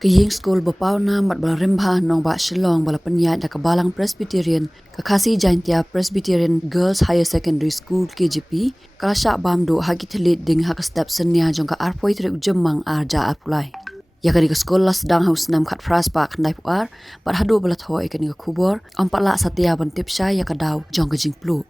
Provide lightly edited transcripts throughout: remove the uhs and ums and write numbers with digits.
Ïing skul bopau na mat bala rembha nong ba Shillong bala penyat da kabalang Presbyterian kakasi Jaintia Presbyterian Girls Higher Secondary School KJP kalasya bamdo hagi telit ding hak step senya jong ka arpoi trek jemang arja apulai. Ya kani ke sekolah sedang haus nam kat fras pak ndai puar pat hadu bala thoi kani ke kubor ampat la satia ban tipsha ya kadau jong ke jingplu.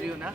Rio na?